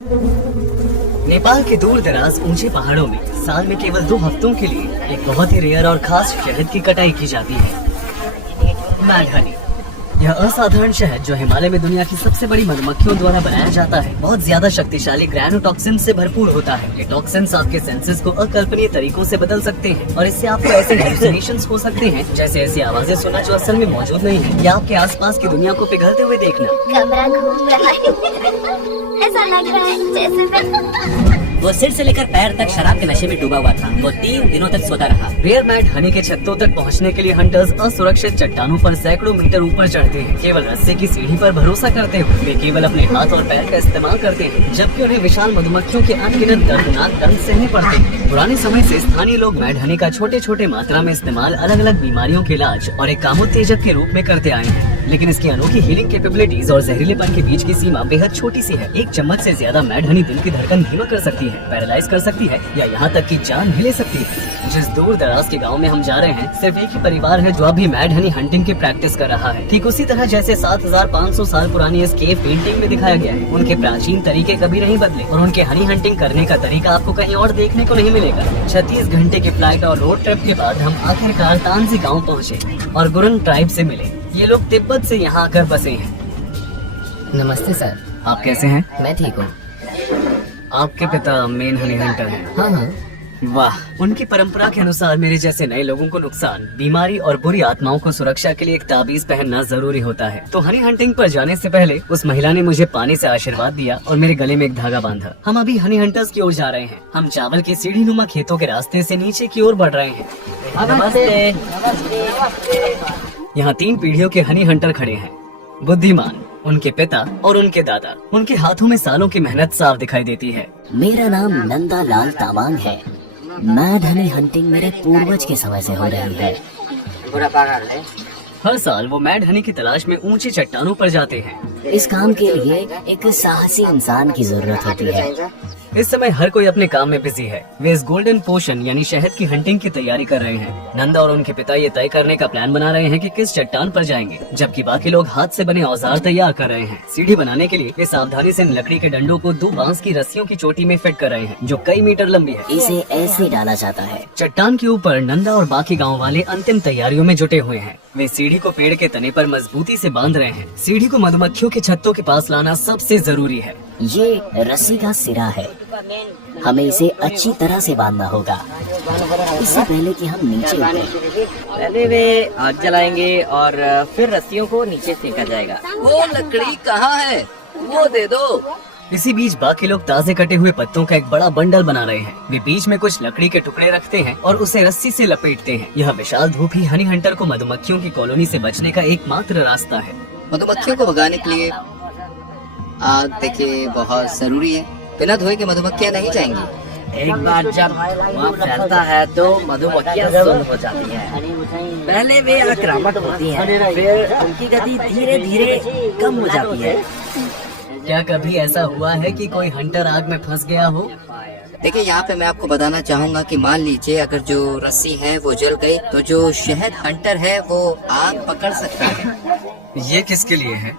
नेपाल के दूर दराज ऊंचे पहाड़ों में साल में केवल 2 हफ्तों के लिए एक बहुत ही रेयर और खास शहद की कटाई की जाती है, मैड हनी। यह असाधारण शहद जो हिमालय में दुनिया की सबसे बड़ी मधुमक्खियों द्वारा बनाया जाता है, बहुत ज्यादा शक्तिशाली ग्रैनोटॉक्सिन से भरपूर होता है। ये टॉक्सिन्स आपके सेंसेस को अकल्पनीय तरीकों से बदल सकते हैं और इससे आपको ऐसे हेलुसिनेशंस हो सकते हैं, जैसे ऐसी आवाजें सुनना जो असल में मौजूद नहीं है, या आपके आसपास की दुनिया को पिघलते हुए देखना। कमरा घूम रहा है, ऐसा लग रहा है जैसे मैं वो सिर से लेकर पैर तक शराब के नशे में डूबा हुआ था। वो 3 दिनों तक सोता रहा। रेयर मैड हनी के छत्तों तक पहुंचने के लिए हंटर्स असुरक्षित चट्टानों पर सैकड़ों मीटर ऊपर चढ़ते हैं। केवल रस्से की सीढ़ी पर भरोसा करते हुए वे केवल अपने हाथ और पैर का इस्तेमाल करते हैं, जबकि उन्हें विशाल मधुमक्खियों के अनगिनत दर्दनाक दंड सहने पड़ते हैं। पुराने समय से स्थानीय लोग मैड हनी का छोटे छोटे मात्रा में इस्तेमाल अलग अलग बीमारियों के इलाज और एक कामोत्तेजक के रूप में करते आए हैं, लेकिन इसकी अनोखी हीलिंग कैपेबिलिटीज और जहरीलेपन के बीच की सीमा बेहद छोटी सी है। एक चम्मच से ज्यादा मैड हनी दिल की धड़कन धीमा कर सकती है, पैरालाइज कर सकती है या यहाँ तक कि जान भी ले सकती है। जिस दूर दराज के गांव में हम जा रहे हैं, सिर्फ एक ही परिवार है जो अभी मैड हनी हंटिंग की प्रैक्टिस कर रहा है, ठीक उसी तरह जैसे 7500 साल पुरानी इस केव पेंटिंग में दिखाया गया है। उनके प्राचीन तरीके कभी नहीं बदले और उनके हनी हंटिंग करने का तरीका आपको कहीं और देखने को नहीं मिलेगा। 36 घंटे की फ्लाइट और रोड ट्रिप के बाद हम आखिरकार तानजी गाँव पहुँचे और गुरंग ट्राइब से मिले। ये लोग तिब्बत से यहाँ आकर बसे हैं। नमस्ते सर। आप कैसे हैं? मैं ठीक हूँ। आपके पिता मेन हनी हंटर हैं? हाँ हाँ। वाह, उनकी परंपरा के अनुसार मेरे जैसे नए लोगों को नुकसान, बीमारी और बुरी आत्माओं को सुरक्षा के लिए एक ताबीज पहनना जरूरी होता है। तो हनी हंटिंग पर जाने से पहले उस महिला ने मुझे पानी से आशीर्वाद दिया और मेरे गले में एक धागा बांधा। हम अभी हनी हंटर्स की ओर जा रहे हैं। हम चावल के सीढ़ी नुमा खेतों के रास्ते से नीचे की ओर बढ़ रहे हैं। नमस्ते। यहाँ 3 पीढ़ियों के हनी हंटर खड़े हैं। बुद्धिमान, उनके पिता और उनके दादा। उनके हाथों में सालों की मेहनत साफ दिखाई देती है। मेरा नाम नंदा लाल तावांग है। मैड हनी हंटिंग मेरे पूर्वज के समय से हो रही है। हर साल वो मैड हनी की तलाश में ऊंची चट्टानों पर जाते हैं। इस काम के लिए एक साहसी इंसान की जरूरत होती है। इस समय हर कोई अपने काम में बिजी है। वे इस गोल्डन पोशन यानी शहद की हंटिंग की तैयारी कर रहे हैं। नंदा और उनके पिता ये तय करने का प्लान बना रहे हैं कि किस चट्टान पर जाएंगे, जबकि बाकी लोग हाथ से बने औजार तैयार कर रहे हैं। सीढ़ी बनाने के लिए वे सावधानी से इन लकड़ी के डंडों को 2 बांस की रस्सियों की चोटी में फिट कर रहे हैं, जो कई मीटर लंबी है। इसे ऐसे डाला जाता है। चट्टान के ऊपर नंदा और बाकी गांव वाले अंतिम तैयारियों में जुटे हुए हैं। वे सीढ़ी को पेड़ के तने पर मजबूती से बांध रहे हैं। सीढ़ी को मधुमक्खियों के छत्तों के पास लाना सबसे जरूरी है। ये रस्सी का सिरा है। हमें इसे अच्छी तरह से बांधना होगा, इससे पहले कि हम नीचे उतरें। पहले वे आग जलाएंगे और फिर रस्सियों को नीचे फेंका जाएगा। वो लकड़ी कहाँ है? वो दे दो। इसी बीच बाकी लोग ताजे कटे हुए पत्तों का एक बड़ा बंडल बना रहे हैं। वे बीच में कुछ लकड़ी के टुकड़े रखते हैं और उसे रस्सी से लपेटते हैं। यह विशाल धूप ही हनी हंटर को मधुमक्खियों की कॉलोनी से बचने का एकमात्र रास्ता है। मधुमक्खियों को भगाने के लिए आग देखिए बहुत जरूरी है। बिना धुएं के मधुमक्खियाँ नहीं जाएंगी। एक बार जब वहाँ फैलता है तो मधुमक्खियाँ सुन्न हो जाती हैं। पहले वे आक्रामक होती हैं, फिर उनकी गति धीरे धीरे कम हो जाती है। क्या कभी ऐसा हुआ है कि कोई हंटर आग में फंस गया हो? देखिए, यहाँ पे मैं आपको बताना चाहूँगा कि मान लीजिए अगर जो रस्सी है वो जल गई तो जो शहद हंटर है वो आग पकड़ सकता है। ये किसके लिए है?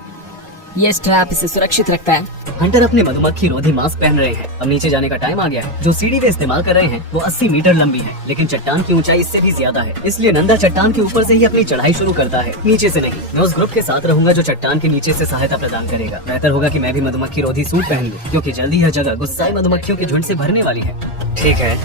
ये स्ट्रैप इसे सुरक्षित रखता है। हंटर अपने मधुमक्खी रोधी मास्क पहन रहे हैं। अब नीचे जाने का टाइम आ गया है। जो सीढ़ी वे इस्तेमाल कर रहे हैं वो 80 मीटर लंबी है, लेकिन चट्टान की ऊंचाई इससे भी ज्यादा है। इसलिए नंदा चट्टान के ऊपर से ही अपनी चढ़ाई शुरू करता है, नीचे से नहीं। मैं उस ग्रुप के साथ रहूंगा जो चट्टान के नीचे से सहायता प्रदान करेगा। बेहतर होगा कि मैं भी मधुमक्खी रोधी सूट पहन लूं, क्योंकि जल्दी यह जगह गुस्साई मधुमक्खियों के झुंड से भरने वाली है। ठीक है,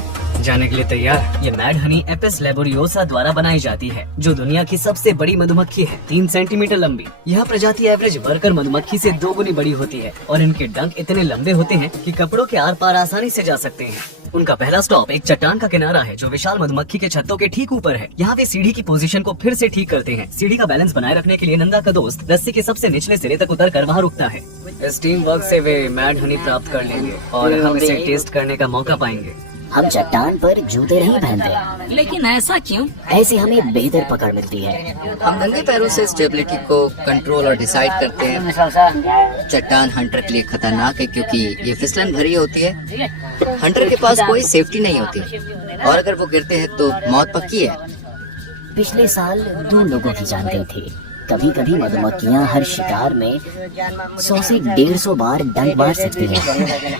जाने के लिए तैयार? ये मैड हनी एपिस लैबोरियोसा द्वारा बनाई जाती है, जो दुनिया की सबसे बड़ी मधुमक्खी है, 3 सेंटीमीटर लंबी। यह प्रजाति एवरेज वर्कर मधुमक्खी से 2 गुनी बड़ी होती है और इनके डंक इतने लंबे होते हैं कि कपड़ों के आर पार आसानी से जा सकते हैं। उनका पहला स्टॉप एक चट्टान का किनारा है जो विशाल मधुमक्खी के छत्तों के ठीक ऊपर है। यहाँ वे सीढ़ी की पोजीशन को फिर से ठीक करते हैं। सीढ़ी का बैलेंस बनाए रखने के लिए नंदा का दोस्त रस्सी के सबसे निचले सिरे तक उतर कर वहाँ रुकता है। इस टीम वर्क से वे मैड हनी प्राप्त कर लेंगे और हम इसे टेस्ट करने का मौका पाएंगे। हम चट्टान पर जूते नहीं पहनते, लेकिन ऐसा क्यों? ऐसे हमें बेहतर पकड़ मिलती है। हम नंगे पैरों से स्टेबिलिटी को कंट्रोल और डिसाइड करते हैं। चट्टान हंटर के लिए खतरनाक है क्योंकि ये फिसलन भरी होती है। हंटर के पास कोई सेफ्टी नहीं होती और अगर वो गिरते हैं तो मौत पक्की है। पिछले साल 2 लोगों की जान गई थी। कभी कभी मधुमक्खियाँ हर शिकार में 100 से 150 बार डंक मार सकती हैं।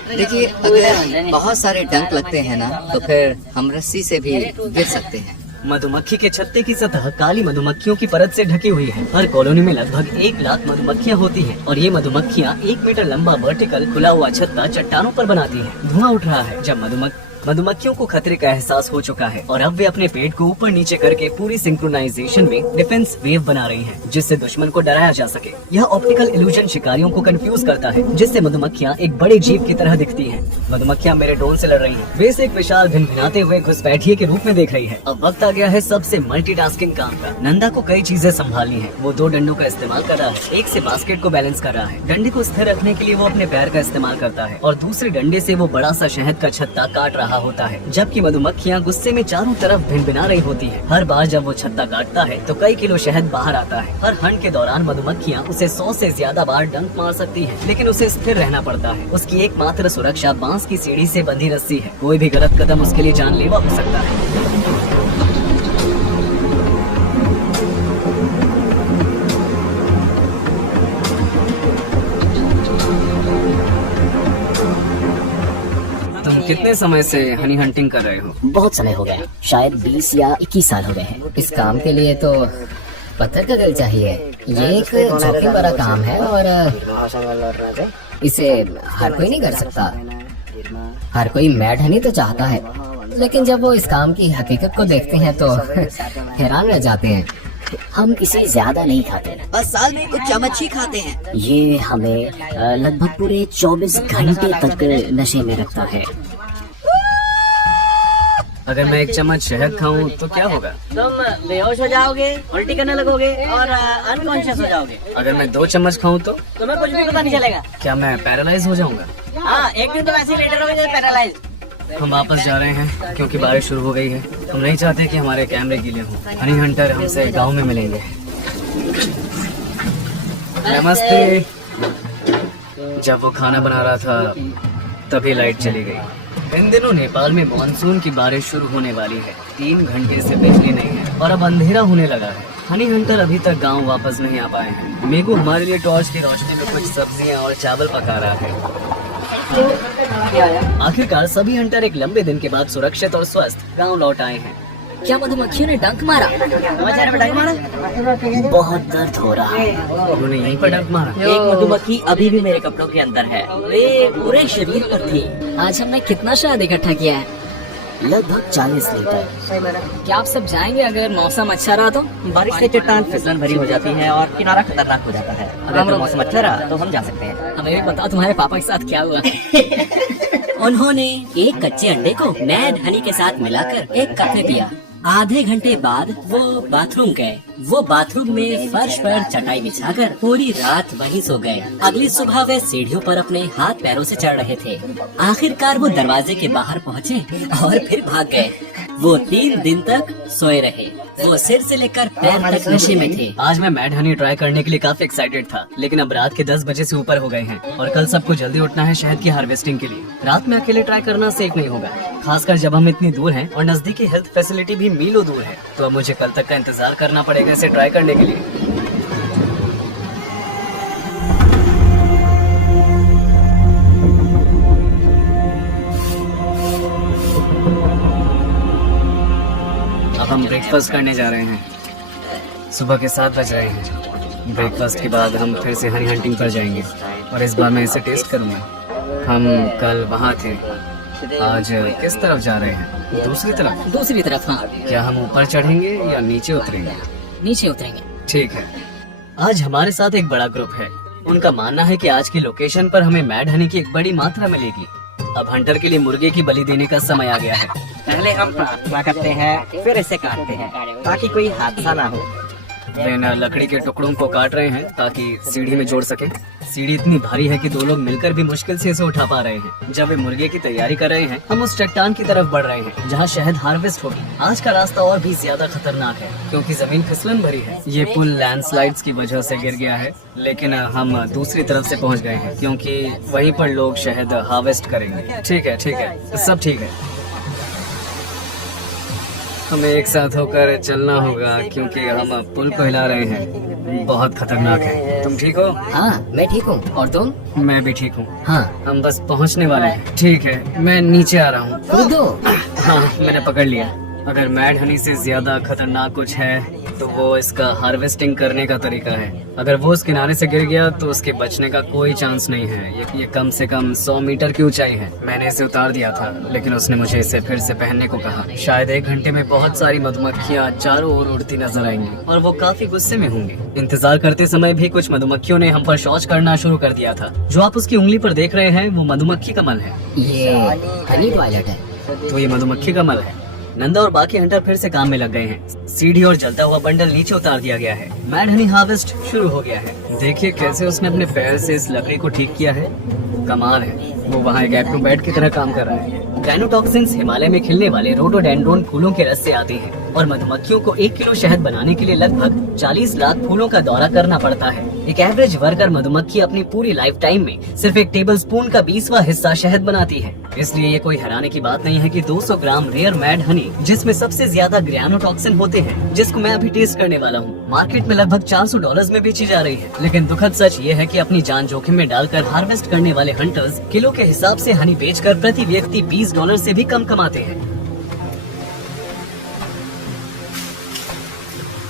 देखिए, अगर बहुत सारे डंक लगते हैं ना, तो फिर हम रस्सी से भी गिर सकते हैं। मधुमक्खी के छत्ते की सतह काली मधुमक्खियों की परत से ढकी हुई है। हर कॉलोनी में लगभग 1 लाख मधुमक्खियां होती हैं और ये मधुमक्खियां 1 मीटर लंबा वर्टिकल खुला हुआ छत्ता चट्टानों पर बनाती हैं। धुआं उठ रहा है जब मधुमक्खियों को खतरे का एहसास हो चुका है और अब वे अपने पेट को ऊपर नीचे करके पूरी सिंक्रोनाइजेशन में डिफेंस वेव बना रही हैं, जिससे दुश्मन को डराया जा सके। यह ऑप्टिकल इल्यूजन शिकारियों को कंफ्यूज करता है, जिससे मधुमक्खियां एक बड़े जीव की तरह दिखती हैं। मधुमक्खियां मेरे ड्रोन से लड़ रही हैं। वे इसे एक विशाल भिनभिनाते हुए घुसपैठिए के रूप में देख रही है। अब वक्त आ गया है सबसे मल्टीटास्किंग काम का। नंदा को कई चीजें संभालनी है। वो 2 डंडों का इस्तेमाल कर रहा है। एक से बास्केट को बैलेंस कर रहा है। डंडे को स्थिर रखने के लिए वो अपने पैर का इस्तेमाल करता है और दूसरे डंडे से वो बड़ा सा शहद का छत्ता काट रहा होता है, जबकि मधुमक्खियां गुस्से में चारों तरफ भिनभिना रही होती हैं। हर बार जब वो छत्ता काटता है तो कई किलो शहद बाहर आता है। हर हंट के दौरान मधुमक्खियां उसे 100 से ज्यादा बार डंक मार सकती हैं, लेकिन उसे स्थिर रहना पड़ता है। उसकी एकमात्र सुरक्षा बांस की सीढ़ी से बंधी रस्सी है। कोई भी गलत कदम उसके लिए जानलेवा हो सकता है। कितने समय से हनी हंटिंग कर रहे हो? बहुत समय हो गया, शायद 20 या 21 साल हो गए हैं। इस काम के लिए तो पत्थर का दिल चाहिए। ये एक जोखिम भरा काम है और इसे हर कोई नहीं कर सकता। हर कोई मैड हनी तो चाहता है, लेकिन जब वो इस काम की हकीकत को देखते हैं तो हैरान रह जाते हैं। हम इसे ज्यादा नहीं खाते, बस साल में कुछ चम्मच ही खाते हैं। ये हमें लगभग पूरे 24 घंटे तक नशे में रखता है। अगर मैं 1 चम्मच शहद खाऊं तो क्या होगा? तुम बेहोश हो जाओगे, उल्टी करने लगोगे और अनकॉन्शियस हो जाओगे। अगर मैं 2 चम्मच खाऊं तो तुम्हें कुछ भी पता नहीं चलेगा। क्या मैं पैरालाइज हो जाऊंगा? हाँ, एक दिन तुम ऐसे ही लेटे रहोगे पैरालाइज। हम वापस जा रहे हैं क्योंकि बारिश शुरू हो गई है। हम नहीं चाहते कि हमारे कैमरे गीले हों। हनी हंटर हमसे गांव में मिलेंगे। नमस्ते। जब वो खाना बना रहा था तभी लाइट चली गई। इन दिनों नेपाल में मानसून की बारिश शुरू होने वाली है। 3 घंटे से बिजली नहीं है और अब अंधेरा होने लगा है। हनी हंटर अभी तक गांव वापस नहीं आ पाए हैं। मेगू हमारे लिए टॉर्च की रोशनी में कुछ सब्जियां और चावल पका रहा है। आखिरकार सभी हंटर एक लंबे दिन के बाद सुरक्षित और स्वस्थ गांव लौट आए हैं। क्या मधुमक्खियों ने डंक मारा? चेहरे पे डंक मारा? बहुत दर्द हो रहा है। उन्होंने यहीं पर डंक मारा। एक मधुमक्खी अभी भी मेरे कपड़ों के अंदर है। वे पूरे शरीर पर थी। आज हमने कितना शहद इकट्ठा किया है? लगभग 40 लीटर। क्या आप सब जाएंगे अगर मौसम अच्छा रहा तो? बारिश से चट्टान फिसलन भरी हो जाती है और किनारा खतरनाक हो जाता है। अगर मौसम अच्छा रहा तो हम जा सकते हैं। हमें भी बताओ तुम्हारे पापा के साथ क्या हुआ? उन्होंने एक कच्चे अंडे को मैड हनी के साथ मिलाकर एक कप में पिया। आधे घंटे बाद वो बाथरूम गए। वो बाथरूम में फर्श पर चटाई बिछाकर पूरी रात वहीं सो गए। अगली सुबह वे सीढ़ियों पर अपने हाथ पैरों से चढ़ रहे थे। आखिरकार वो दरवाजे के बाहर पहुँचे और फिर भाग गए। वो 3 दिन तक सोए रहे। वो सिर से लेकर पैर तक नशे में थे। आज मैं मैड हनी ट्राई करने के लिए काफी एक्साइटेड था, लेकिन अब रात के 10 बजे से ऊपर हो गए हैं और कल सबको जल्दी उठना है शहद की हार्वेस्टिंग के लिए। रात में अकेले ट्राई करना सेफ नहीं होगा, खासकर जब हम इतनी दूर हैं और नजदीकी हेल्थ फैसिलिटी भी मीलों दूर है। तो अब मुझे कल तक का इंतजार करना पड़ेगा इसे ट्राई करने के लिए। अब हम ब्रेकफास्ट करने जा रहे हैं। सुबह के 7 बज रहे हैं। ब्रेकफास्ट के बाद हम फिर से हनी हंटिंग पर जाएंगे और इस बार मैं इसे टेस्ट करूंगा। हम कल वहाँ थे, आज किस तरफ जा रहे हैं? दूसरी तरफ। दूसरी तरफ। हाँ, क्या हम ऊपर चढ़ेंगे या नीचे उतरेंगे? नीचे उतरेंगे। ठीक है। आज हमारे साथ एक बड़ा ग्रुप है। उनका मानना है कि आज की लोकेशन पर हमें मैड हनी की एक बड़ी मात्रा मिलेगी। अब हंटर के लिए मुर्गे की बलि देने का समय आ गया है। पहले हम प्रार्थना करते हैं, फिर इसे काटते हैं ताकि कोई हादसा ना हो। वे न लकड़ी के टुकड़ों को काट रहे हैं ताकि सीढ़ी में जोड़ सके। सीढ़ी इतनी भारी है कि 2 लोग मिलकर भी मुश्किल से इसे उठा पा रहे हैं। जब वे मुर्गे की तैयारी कर रहे हैं, हम उस चट्टान की तरफ बढ़ रहे हैं जहाँ शहद हार्वेस्ट होगी। आज का रास्ता और भी ज्यादा खतरनाक है क्योंकि जमीन फिसलन भरी है। ये पुल लैंडस्लाइड्स की वजह से गिर गया है, लेकिन हम दूसरी तरफ से पहुँच गए हैं क्योंकि वहीं पर लोग शहद हार्वेस्ट करेंगे। ठीक है, सब ठीक है। हमें एक साथ होकर चलना होगा क्योंकि हम पुल को हिला रहे हैं। बहुत खतरनाक है। तुम ठीक हो? हाँ मैं ठीक हूँ, और तुम? मैं भी ठीक हूँ। हाँ हम बस पहुँचने वाले हैं। ठीक है, मैं नीचे आ रहा हूँ। कूदो। हाँ, मैंने पकड़ लिया। अगर मैड हनी से ज्यादा खतरनाक कुछ है तो वो इसका हार्वेस्टिंग करने का तरीका है। अगर वो उस किनारे से गिर गया तो उसके बचने का कोई चांस नहीं है। ये कम से कम 100 मीटर की ऊंचाई है। मैंने इसे उतार दिया था, लेकिन उसने मुझे इसे फिर से पहनने को कहा। शायद 1 घंटे में बहुत सारी मधुमक्खियाँ चारों ओर उड़ती नजर आएंगी और वो काफी गुस्से में होंगी। इंतजार करते समय भी कुछ मधुमक्खियों ने हम पर शौच करना शुरू कर दिया था। जो आप उसकी उंगली पर देख रहे हैं वो मधुमक्खी का मल है। ये हनी टॉयलेट है। तो ये मधुमक्खी का मल है। नंदा और बाकी हंटर फिर से काम में लग गए हैं। सीढ़ी और जलता हुआ बंडल नीचे उतार दिया गया है। मैड हनी हार्वेस्ट शुरू हो गया है। देखिए कैसे उसने अपने पैर से इस लकड़ी को ठीक किया है। कमाल है। वो वहाँ एक एक्रोबैट की तरह काम कर रहा है। ग्रैनोटॉक्सिन्स हिमालय में खिलने वाले रोडोडेंड्रोन फूलों के रस से आते हैं और मधुमक्खियों को 1 किलो शहद बनाने के लिए लगभग 40 लाख फूलों का दौरा करना पड़ता है। एक एवरेज वर्कर मधुमक्खी अपनी पूरी लाइफ टाइम में सिर्फ 1 टेबल स्पून का 20वां हिस्सा शहद बनाती है। इसलिए ये कोई हैरानी की बात नहीं है कि 200 ग्राम रेयर मैड हनी, जिसमें सबसे ज्यादा ग्रैनोटॉक्सिन होते हैं, जिसको मैं अभी टेस्ट करने वाला हूँ, मार्केट में लगभग $400 में बेची जा रही है। लेकिन दुखद सच ये है कि अपनी जान जोखिम में डालकर हार्वेस्ट करने वाले हंटर्स किलो के हिसाब से हनी बेचकर प्रति व्यक्ति $20 से भी कम कमाते हैं।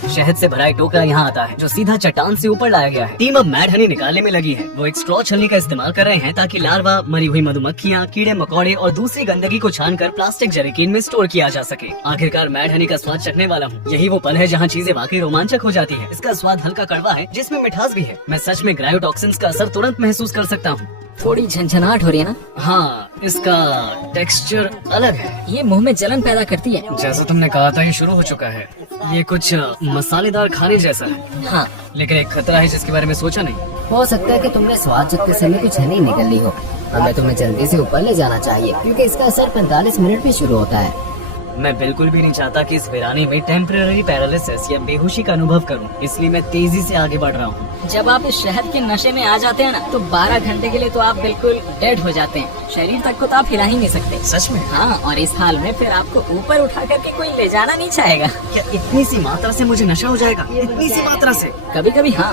शहद से भरा एक टोकरा यहाँ आता है जो सीधा चट्टान से ऊपर लाया गया है। टीम अब मैड हनी निकालने में लगी है। वो एक स्ट्रॉ छलनी का इस्तेमाल कर रहे हैं ताकि लार्वा, मरी हुई मधुमक्खियाँ, कीड़े मकोड़े और दूसरी गंदगी को छानकर प्लास्टिक जरीकीन में स्टोर किया जा सके। आखिरकार मैड हनी का स्वाद चखने वाला हूँ। यही वो पल है जहाँ चीजें वाकई रोमांचक हो जाती है। इसका स्वाद हल्का कड़वा है जिसमें मिठास भी है। मैं सच में ग्रायोटॉक्सिन्स का असर तुरंत महसूस कर सकता हूँ। थोड़ी झंझनाहट हो रही है ना? हाँ, इसका टेक्सचर अलग है। ये मुंह में जलन पैदा करती है। जैसा तुमने कहा था ये शुरू हो चुका है। ये कुछ मसालेदार खाने जैसा है। हाँ, लेकिन एक खतरा है जिसके बारे में सोचा नहीं। हो सकता है कि तुमने स्वाद चखते समय कुछ हनी निकल ली हो। हमें तुम्हें जल्दी से ऊपर ले जाना चाहिए क्योंकि इसका असर 45 मिनट में शुरू होता है। मैं बिल्कुल भी नहीं चाहता कि इस वीराने में टेम्परेरी पैरालिसिस या बेहोशी का अनुभव करूं, इसलिए मैं तेजी से आगे बढ़ रहा हूं। जब आप इस शहद के नशे में आ जाते हैं ना, तो 12 घंटे के लिए तो आप बिल्कुल डेड हो जाते हैं। शरीर तक को तो आप हिला ही नहीं सकते। सच में? हाँ, और इस हाल में फिर आपको ऊपर उठा करके कोई ले जाना नहीं चाहेगा। क्या इतनी सी मात्रा से मुझे नशा हो जाएगा? इतनी सी मात्रा से? कभी कभी हाँ।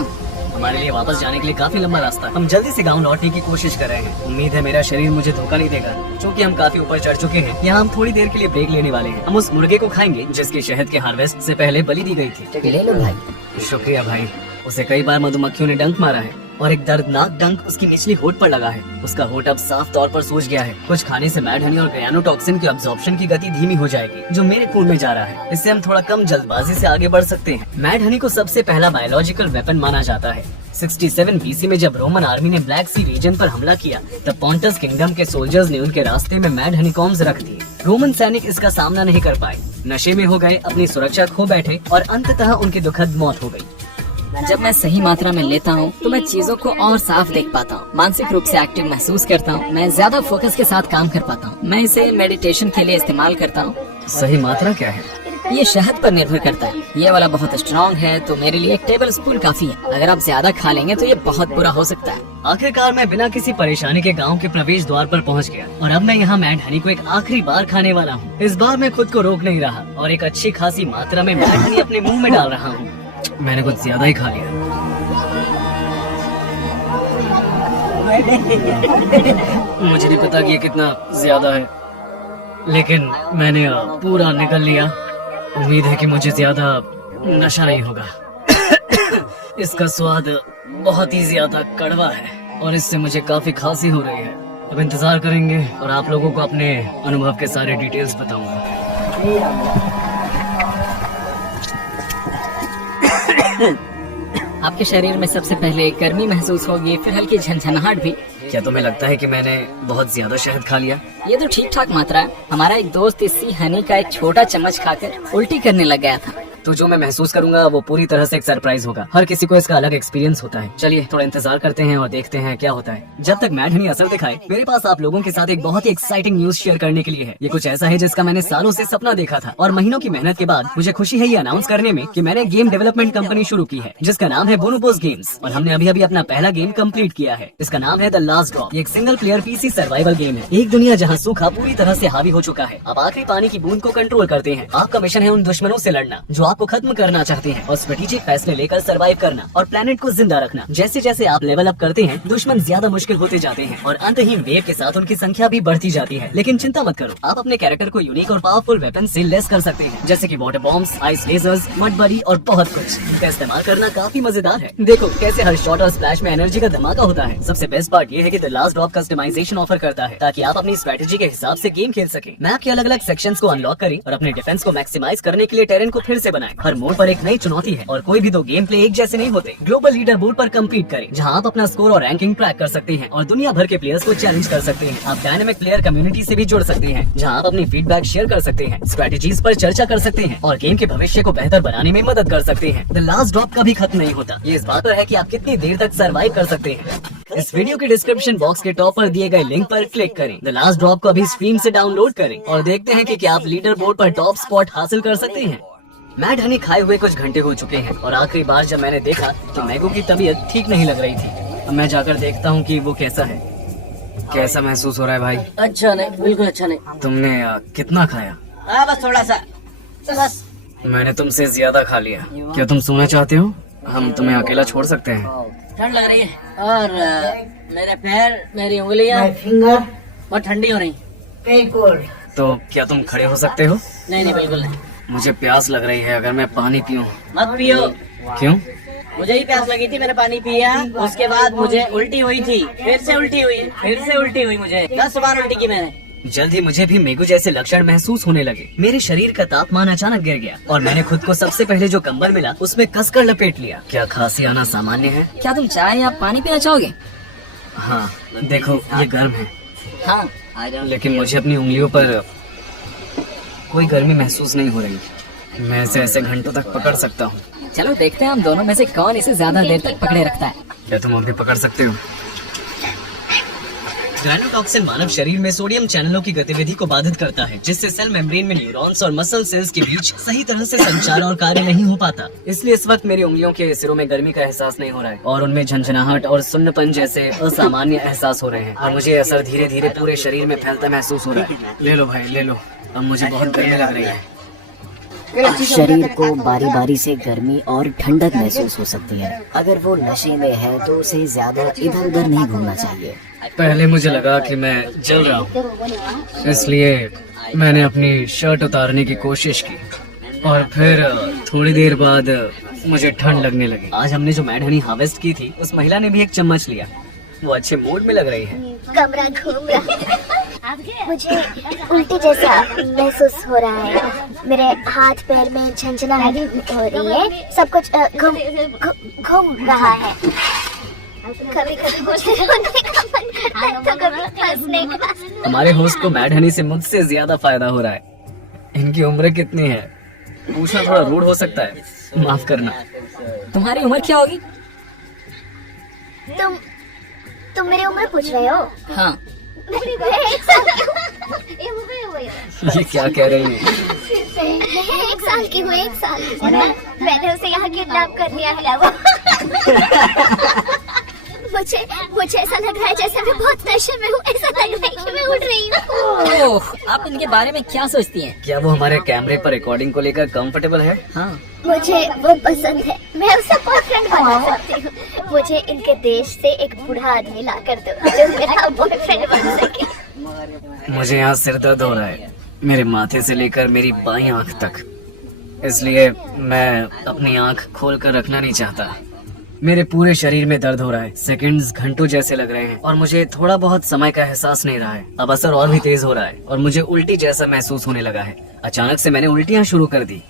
हमारे लिए वापस जाने के लिए काफी लंबा रास्ता है। हम जल्दी से गांव लौटने की कोशिश कर रहे हैं। उम्मीद है मेरा शरीर मुझे धोखा नहीं देगा। क्योंकि हम काफी ऊपर चढ़ चुके हैं, यहाँ हम थोड़ी देर के लिए ब्रेक लेने वाले हैं। हम उस मुर्गे को खाएंगे जिसके शहद के हार्वेस्ट से पहले बलि दी गई थी। ले लो भाई। शुक्रिया भाई। उसे कई बार मधुमक्खियों ने डंक मारा है और एक दर्दनाक डंक उसकी निचली होठ पर लगा है। उसका होठ अब साफ तौर पर सूज गया है। कुछ खाने से मैड हनी और ग्रैनोटॉक्सिन की अब्जॉर्प्शन की गति धीमी हो जाएगी जो मेरे खून में जा रहा है। इससे हम थोड़ा कम जल्दबाजी से आगे बढ़ सकते हैं। मैड हनी को सबसे पहला बायोलॉजिकल वेपन माना जाता है। 67 BC में जब रोमन आर्मी ने ब्लैक सी रीजन पर हमला किया तब पॉन्टस किंगडम के सोल्जर्स ने उनके रास्ते में मैड हनीकॉम्स रख दिए। रोमन सैनिक इसका सामना नहीं कर पाए, नशे में हो गए, अपनी सुरक्षा खो बैठे और अंततः उनकी दुखद मौत हो गई। जब मैं सही मात्रा में लेता हूँ तो मैं चीजों को और साफ देख पाता हूँ, मानसिक रूप से एक्टिव महसूस करता हूँ, मैं ज्यादा फोकस के साथ काम कर पाता हूँ। मैं इसे मेडिटेशन के लिए इस्तेमाल करता हूँ। सही मात्रा क्या है? ये शहद पर निर्भर करता है। ये वाला बहुत स्ट्रॉन्ग है तो मेरे लिए 1 टेबल स्पून काफी है। अगर आप ज्यादा खा लेंगे तो ये बहुत बुरा हो सकता है। आखिरकार मैं बिना किसी परेशानी के गांव के प्रवेश द्वार पर पहुंच गया और अब मैं यहाँ मैड हनी को एक आखिरी बार खाने वाला हूँ। इस बार मैं खुद को रोक नहीं रहा और एक अच्छी खासी मात्रा में मैड हनी अपने मुंह में डाल रहा हूँ। मैंने कुछ ज्यादा ही खा लिया। मुझे नहीं पता कि ये कितना ज्यादा है, लेकिन मैंने पूरा निकल लिया। उम्मीद है कि मुझे ज्यादा नशा नहीं होगा। इसका स्वाद बहुत ही ज्यादा कड़वा है और इससे मुझे काफी खांसी हो रही है। अब इंतजार करेंगे और आप लोगों को अपने अनुभव के सारे डिटेल्स बताऊंगा। आपके शरीर में सबसे पहले गर्मी महसूस होगी, फिर हल्की झंझनाहट भी। क्या तुम्हें लगता है कि मैंने बहुत ज्यादा शहद खा लिया? ये तो ठीक ठाक मात्रा है। हमारा एक दोस्त इसी हनी का एक छोटा चम्मच खाकर उल्टी करने लग गया था। तो जो मैं महसूस करूंगा वो पूरी तरह से एक सरप्राइज होगा। हर किसी को इसका अलग एक्सपीरियंस होता है। चलिए थोड़ा इंतजार करते हैं और देखते हैं क्या होता है। जब तक मैड हनी असर दिखाए, मेरे पास आप लोगों के साथ एक बहुत ही एक्साइटिंग न्यूज शेयर करने के लिए है। ये कुछ ऐसा है जिसका मैंने सालों से सपना देखा था और महीनों की मेहनत के बाद मुझे खुशी है ये अनाउंस करने में कि मैंने गेम डेवलपमेंट कंपनी शुरू की है जिसका नाम है बोनोबोस गेम्स और हमने अभी अपना पहला गेम कंप्लीट किया है। इसका नाम है द लास्ट ड्रॉप। ये एक single player PC survival game है। एक दुनिया जहाँ सूखा पूरी तरह से हावी हो चुका है। आप आखिरी पानी की बूंद को कंट्रोल करते हैं। आपका मिशन है उन दुश्मनों से लड़ना जो आपको खत्म करना चाहते हैं और स्ट्रेटेजिक फैसले लेकर सर्वाइव करना और प्लेनेट को जिंदा रखना। जैसे जैसे आप लेवल अप करते हैं, दुश्मन ज्यादा मुश्किल होते जाते हैं और अंतहीन वेव के साथ उनकी संख्या भी बढ़ती जाती है। लेकिन चिंता मत करो, आप अपने कैरेक्टर को यूनिक और पावरफुल वेपन से लेस कर सकते हैं, जैसे कि water bombs, ice lasers, mud buddy और बहुत कुछ। इनका इस्तेमाल करना काफी मजेदार है। देखो कैसे हर शॉट और स्प्लैश में एनर्जी का धमाका होता है। सबसे बेस्ट पार्ट ये है कि the last drop customisation offer करता है ताकि आप अपनी स्ट्रेटेजी के हिसाब से गेम खेल सके। मैप के अलग अलग सेक्शंस को अनलॉक करें और अपने डिफेंस को मैक्सिमाइज करने के लिए टेरेन को फिर से बनाएं। हर मोड पर एक नई चुनौती है और कोई भी दो गेम प्ले एक जैसे नहीं होते। ग्लोबल लीडर बोर्ड पर कम्पीट करें जहां आप अपना स्कोर और रैंकिंग ट्रैक कर सकते हैं और दुनिया भर के प्लेयर्स को चैलेंज कर सकते हैं। आप डायनेमिक प्लेयर कम्युनिटी से भी जुड़ सकते हैं जहां आप अपनी फीडबैक शेयर कर सकते हैं, स्ट्रेटेजीज पर चर्चा कर सकते हैं और गेम के भविष्य को बेहतर बनाने में मदद कर सकते हैं। द लास्ट ड्रॉप कभी खत्म नहीं होता। ये इस बात पर है कि आप कितनी देर तक सर्वाइव कर सकते हैं। इस वीडियो के डिस्क्रिप्शन बॉक्स के टॉप पर दिए गए लिंक पर क्लिक करें। द लास्ट ड्रॉप को अभी स्ट्रीम से डाउनलोड करें और देखते हैं कि क्या आप लीडर बोर्ड पर टॉप स्पॉट हासिल कर सकते हैं। मैड हनी खाए हुए कुछ घंटे हो चुके हैं और आखिरी बार जब मैंने देखा तो मैगो की तबीयत ठीक नहीं लग रही थी। अब मैं जाकर देखता हूँ कि वो कैसा है। कैसा महसूस हो रहा है भाई? अच्छा नहीं, बिल्कुल अच्छा नहीं। तुमने कितना खाया? बस थोड़ा सा, बस। मैंने तुमसे ज्यादा खा लिया। क्या तुम सोना चाहते हो? हम तुम्हें अकेला छोड़ सकते हैं। ठंड लग रही है और मेरे पैर, मेरी उंगलियां बहुत ठंडी हो रही। तो क्या तुम खड़े हो सकते हो? नहीं नहीं, बिल्कुल नहीं। मुझे प्यास लग रही है, अगर मैं पानी पीऊं? मत पियो। क्यों? मुझे ही प्यास लगी थी, मैंने पानी पिया, उसके बाद मुझे उल्टी हुई थी, फिर से उल्टी हुई, फिर से उल्टी हुई। मुझे 10 बार उल्टी की मैंने। जल्द ही मुझे भी मेगू जैसे लक्षण महसूस होने लगे। मेरे शरीर का तापमान अचानक गिर गया और मैंने खुद को सबसे पहले जो कंबल मिला उसमें कसकर लपेट लिया। क्या खांसी आना सामान्य है? क्या तुम चाय या पानी पीना चाहोगे? हाँ देखो ये गर्म है। हाँ, लेकिन मुझे अपनी उंगलियों पर कोई गर्मी महसूस नहीं हो रही। मैं इसे ऐसे घंटों तक पकड़ सकता हूँ। चलो देखते हैं हम दोनों में से कौन इसे ज्यादा देर तक पकड़े रखता है। क्या तुम अभी पकड़ सकते हो? ग्राइनोटॉक्सिन मानव शरीर में सोडियम चैनलों की गतिविधि को बाधित करता है, जिससे सेल मेम्ब्रेन में न्यूरॉन्स और मसल सेल्स के बीच सही तरह से संचार और कार्य नहीं हो पाता। इसलिए इस वक्त मेरी उंगलियों के सिरों में गर्मी का एहसास नहीं हो रहा है और उनमें झंझनाहट और सुन्नपन जैसे असामान्य एहसास हो रहे हैं और मुझे असर धीरे धीरे पूरे शरीर में फैलता महसूस हो रहा है। ले लो भाई ले लो, अब मुझे बहुत गर्मी लग रही है। शरीर को बारी बारी से गर्मी और ठंडक महसूस हो सकती है। अगर वो नशे में है तो उसे ज्यादा इधर उधर नहीं घूमना चाहिए। पहले मुझे लगा कि मैं जल रहा हूँ, इसलिए मैंने अपनी शर्ट उतारने की कोशिश की और फिर थोड़ी देर बाद मुझे ठंड लगने लगी। आज हमने जो मैड हनी हार्वेस्ट की थी उस महिला ने भी एक चम्मच लिया। वो अच्छे मूड में लग रही है। कमरा घूम रहा है। मुझे उल्टी जैसा महसूस हो रहा है। मेरे हाथ पैर में झंझनाहट हो रही है। सब कुछ घूम रहा है। कभी कभी मुझे रोने का मन करता है तो कभी हंसने का। हमारे होस्ट को मैड हनी से मुझसे ज्यादा फायदा हो रहा है। इनकी उम्र कितनी है? पूछना थोड़ा रूड हो सकता है, माफ करना। तुम्हारी उम्र क्या होगी? तुम मेरी उम्र पूछ रहे हो? हाँ। ये क्या कह रही है? 1 साल की हूँ, 1 साल। मैंने उसे यहाँ किडनैप कर लिया है। मुझे ऐसा लग रहा है जैसे मैं बहुत नशे में हूँ। ऐसा लग रहा है कि मैं उड़ रही हूँ। ओह, आप इनके बारे में क्या सोचती हैं? क्या वो हमारे कैमरे पर रिकॉर्डिंग को लेकर कंफर्टेबल है? हाँ। मुझे वो पसंद है। मैं उसका बॉयफ्रेंड बना सकती हूँ। मुझे इनके देश से एक बूढ़ा आदमी ला कर दो जो मेरा बॉयफ्रेंड बन सके। मुझे यहाँ सिर दर्द हो रहा है, मेरे माथे से लेकर मेरी बाईं आंख तक, इसलिए मैं अपनी आंख खोल कर रखना नहीं चाहता। मेरे पूरे शरीर में दर्द हो रहा है। सेकंड्स घंटों जैसे लग रहे हैं और मुझे थोड़ा बहुत समय का एहसास नहीं रहा है। अब असर और भी तेज हो रहा है और मुझे उल्टी जैसा महसूस होने लगा है। अचानक से मैंने उल्टियाँ शुरू कर दी।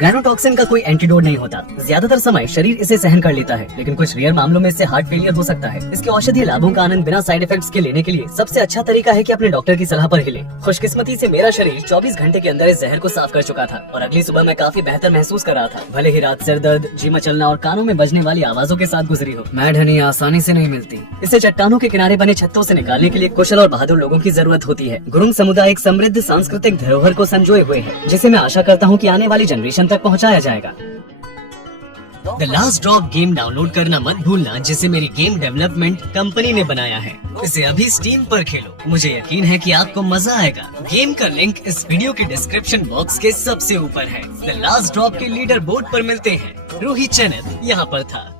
ग्रेनोटॉक्सिन का कोई एंटीडोट नहीं होता। ज्यादातर समय शरीर इसे सहन कर लेता है, लेकिन कुछ रेयर मामलों में इससे हार्ट फेलियर हो सकता है। इसके औषधीय लाभों का आनंद बिना साइड इफेक्ट्स के लेने के लिए सबसे अच्छा तरीका है कि अपने डॉक्टर की सलाह पर ही लें। खुशकिस्मती से मेरा शरीर 24 घंटे के अंदर इस जहर को साफ कर चुका था और अगली सुबह मैं काफी बेहतर महसूस कर रहा था। भले ही रात सिर दर्द, जी मचलना और कानों में बजने वाली आवाजों के साथ गुजरी हो। मैड हनी आसानी से नहीं मिलती। इसे चट्टानों के किनारे बने छत्तों से निकालने के लिए कुशल और बहादुर लोगों की जरूरत होती है। गुरुंग समुदाय एक समृद्ध सांस्कृतिक धरोहर को संजोए हुए है, जिसे मैं आशा करता हूँ कि आने वाली जनरेशन तक पहुँचाया जाएगा। The last drop game download करना मत भूलना, जिसे मेरी गेम डेवलपमेंट कंपनी ने बनाया है। इसे अभी स्टीम पर खेलो, मुझे यकीन है कि आपको मजा आएगा। गेम का लिंक इस वीडियो के डिस्क्रिप्शन बॉक्स के सबसे ऊपर है। द लास्ट ड्रॉप के लीडर बोर्ड पर मिलते हैं। रूही चैनल यहाँ पर था।